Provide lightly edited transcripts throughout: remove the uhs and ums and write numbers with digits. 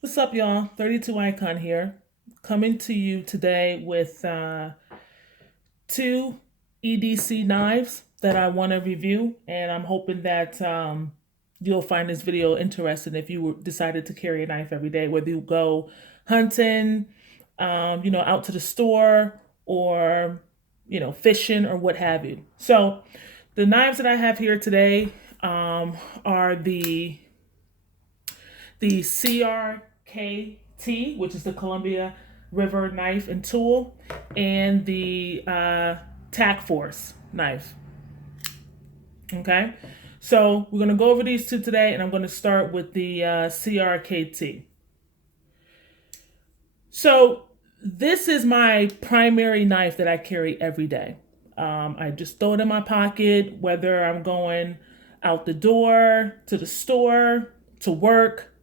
What's up, y'all? 32 Icon here, coming to you today with two EDC knives that I want to review, and I'm hoping that you'll find this video interesting if you decided to carry a knife every day, whether you go hunting, out to the store, or fishing or what have you. So, the knives that I have here today are the CRKT, which is the Columbia River knife and tool, and the Tac Force knife. Okay, so we're going to go over these two today, and I'm going to start with the CRKT. So this is my primary knife that I carry every day. I just throw it in my pocket, whether I'm going out the door, to the store, to work,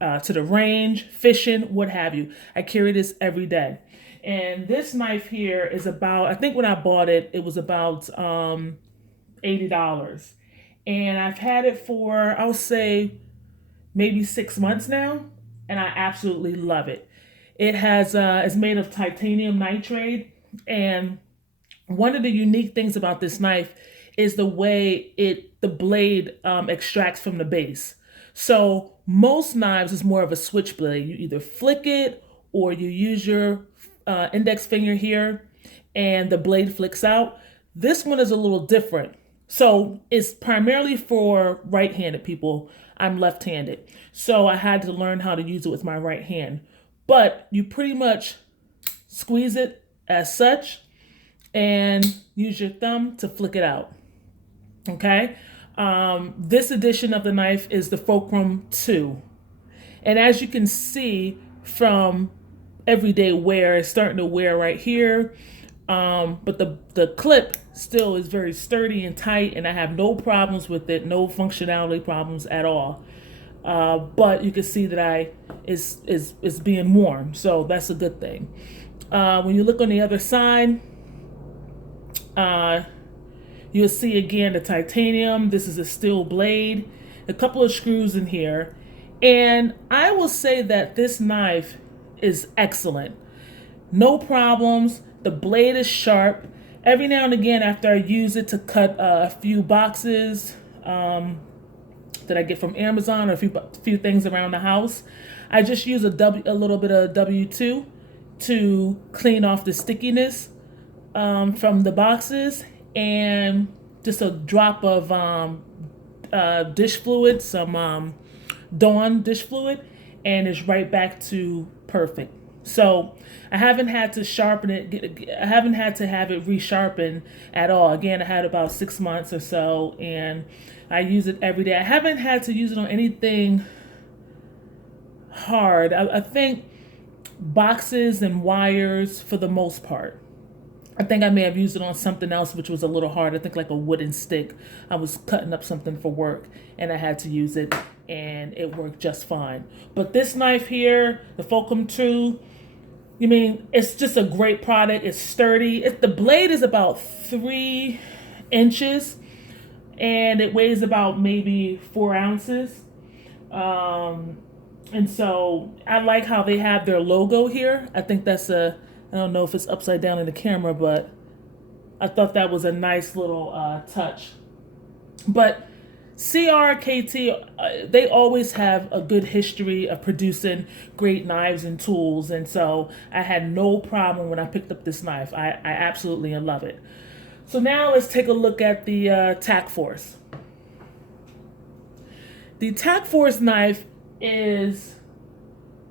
to the range, fishing, what have you. I carry this every day. And this knife here is about, I think when I bought it, it was about $80. And I've had it for, I would say, maybe 6 months now. And I absolutely love it. It's made of titanium nitride. And one of the unique things about this knife is the way the blade extracts from the base. So most knives is more of a switchblade. You either flick it or you use your index finger here and the blade flicks out. This one is a little different. So it's primarily for right-handed people. I'm left-handed. So I had to learn how to use it with my right hand. But you pretty much squeeze it as such and use your thumb to flick it out. Okay? This edition of the knife is the Fulcrum 2. And as you can see from everyday wear, it's starting to wear right here. But the clip still is very sturdy and tight, and I have no problems with it, no functionality problems at all. But you can see that it's being worn, so that's a good thing. When you look on the other side, you'll see again the titanium. This is a steel blade, a couple of screws in here. And I will say that this knife is excellent. No problems. The blade is sharp. Every now and again, after I use it to cut a few boxes that I get from Amazon or a few things around the house, I just use a little bit of W2 to clean off the stickiness from the boxes, and just a drop of dish fluid, some Dawn dish fluid, and it's right back to perfect. So I haven't had to sharpen it. I haven't had to have it resharpened at all. Again, I had about 6 months or so, and I use it every day. I haven't had to use it on anything hard. I think boxes and wires for the most part. I think I may have used it on something else which was a little hard. I think like a wooden stick. I was cutting up something for work and I had to use it, and it worked just fine. But this knife here, the Fulcrum 2, it's just a great product. It's sturdy. The blade is about 3 inches and it weighs about maybe 4 ounces. And so I like how they have their logo here. I think I don't know if it's upside down in the camera, but I thought that was a nice little touch. But CRKT, they always have a good history of producing great knives and tools. And so I had no problem when I picked up this knife. I absolutely love it. So now let's take a look at the Tac Force. The Tac Force knife is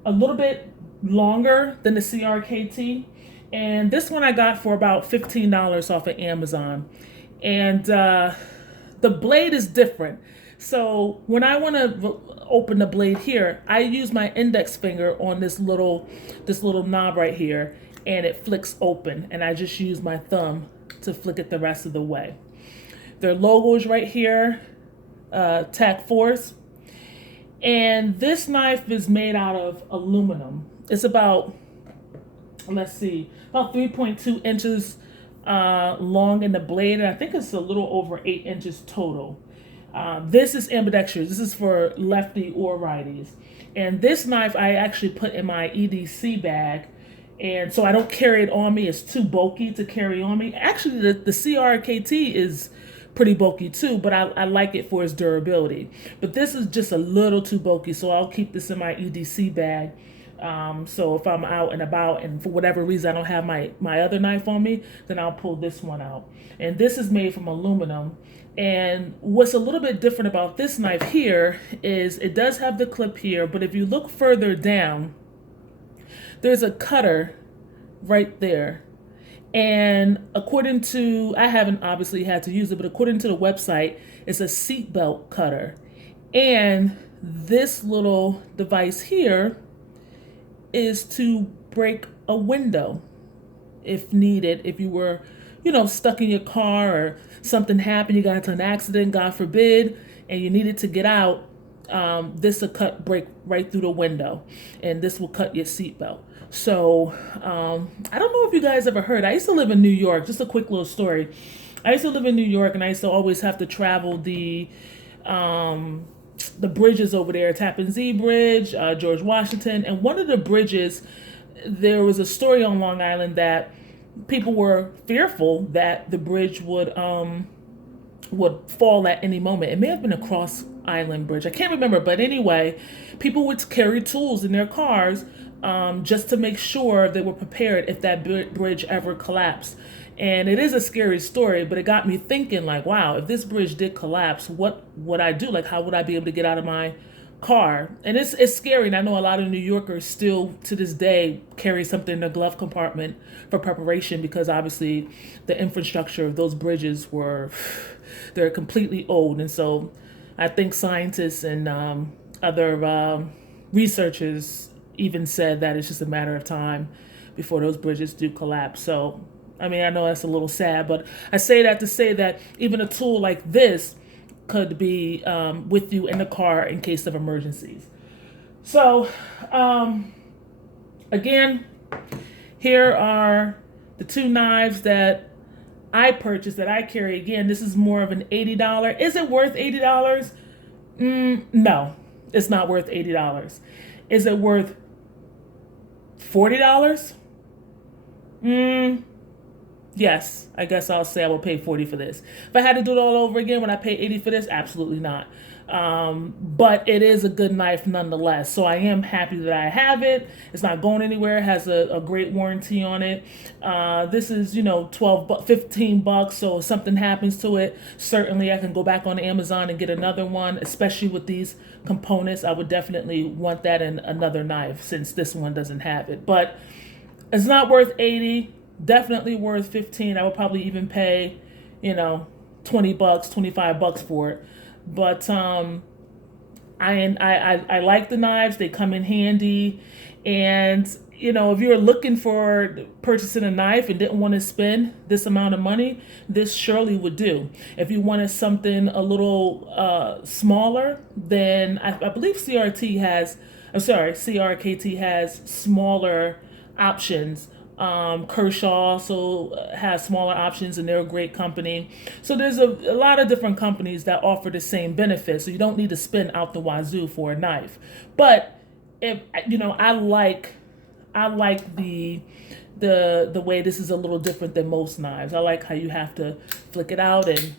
a little bit longer than the CRKT, and this one I got for about $15 off of Amazon. And the blade is different. So when I want to open the blade here, I use my index finger on this little knob right here, and it flicks open, and I just use my thumb to flick it the rest of the way. Their logo is right here, Tac Force. And this knife is made out of aluminum. It's about, let's see, about 3.2 inches long in the blade, and I think it's a little over 8 inches total. This is ambidextrous. This is for lefty or righties. And this knife I actually put in my EDC bag. And so I don't carry it on me. It's too bulky to carry on me. Actually, the CRKT is pretty bulky too, but I like it for its durability. But this is just a little too bulky, so I'll keep this in my EDC bag. So if I'm out and about and for whatever reason I don't have my other knife on me, then I'll pull this one out. And this is made from aluminum. And what's a little bit different about this knife here is it does have the clip here, but if you look further down, there's a cutter right there. And according to, I haven't obviously had to use it, but according to the website, it's a seatbelt cutter. And this little device here is to break a window if needed. If you were, stuck in your car or something happened, you got into an accident, God forbid, and you needed to get out, this will break right through the window, and this will cut your seatbelt. So I don't know if you guys ever heard. I used to live in New York. Just a quick little story. I used to live in New York, and I used to always have to travel the bridges over there, Tappan Zee Bridge, George Washington, and one of the bridges, there was a story on Long Island that people were fearful that the bridge would fall at any moment. It may have been a cross island bridge. I can't remember, but anyway, people would carry tools in their cars just to make sure they were prepared if that bridge ever collapsed. And it is a scary story, but it got me thinking, like, wow, if this bridge did collapse, what would I do? Like, how would I be able to get out of my car? And it's scary. And I know a lot of New Yorkers still to this day carry something in their glove compartment for preparation, because obviously the infrastructure of those bridges they're completely old. And so I think scientists and other researchers even said that it's just a matter of time before those bridges do collapse. So, I mean, I know that's a little sad, but I say that to say that even a tool like this could be with you in the car in case of emergencies. So, again, here are the two knives that I purchased, that I carry. Again, this is more of an $80. Is it worth $80? No, it's not worth $80. Is it worth $40? Yes, I guess I'll say I will pay $40 for this. If I had to do it all over again, would I pay $80 for this? Absolutely not. But it is a good knife nonetheless. So I am happy that I have it. It's not going anywhere. It has a great warranty on it. This is, $15. So if something happens to it, certainly I can go back on Amazon and get another one, especially with these components. I would definitely want that in another knife since this one doesn't have it. But it's not worth $80. Definitely worth $15. I would probably even pay, $20, $25 for it. But I like the knives. They come in handy. And, if you're looking for purchasing a knife and didn't want to spend this amount of money, this surely would do. If you wanted something a little smaller, then I believe CRKT has smaller options. Kershaw also has smaller options, and they're a great company. So there's a lot of different companies that offer the same benefits. So you don't need to spend out the wazoo for a knife. But if I like the way this is a little different than most knives. I like how you have to flick it out and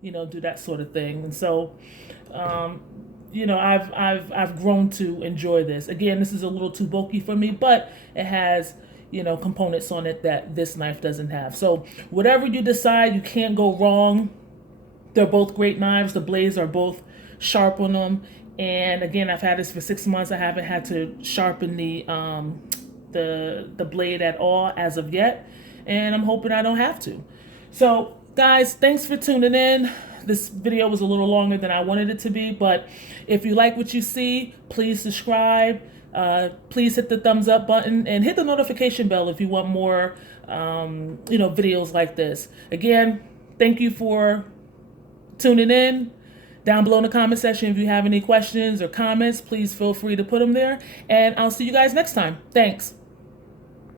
do that sort of thing. And so I've grown to enjoy this. Again, this is a little too bulky for me, but it has components on it that this knife doesn't have. So whatever you decide, you can't go wrong. They're both great knives. The blades are both sharp on them. And again, I've had this for 6 months. I haven't had to sharpen the blade at all as of yet. And I'm hoping I don't have to. So guys, thanks for tuning in. This video was a little longer than I wanted it to be, but if you like what you see, please subscribe. Please hit the thumbs up button and hit the notification bell if you want more, videos like this. Again, thank you for tuning in. Down below in the comment section, if you have any questions or comments, please feel free to put them there. And I'll see you guys next time. Thanks.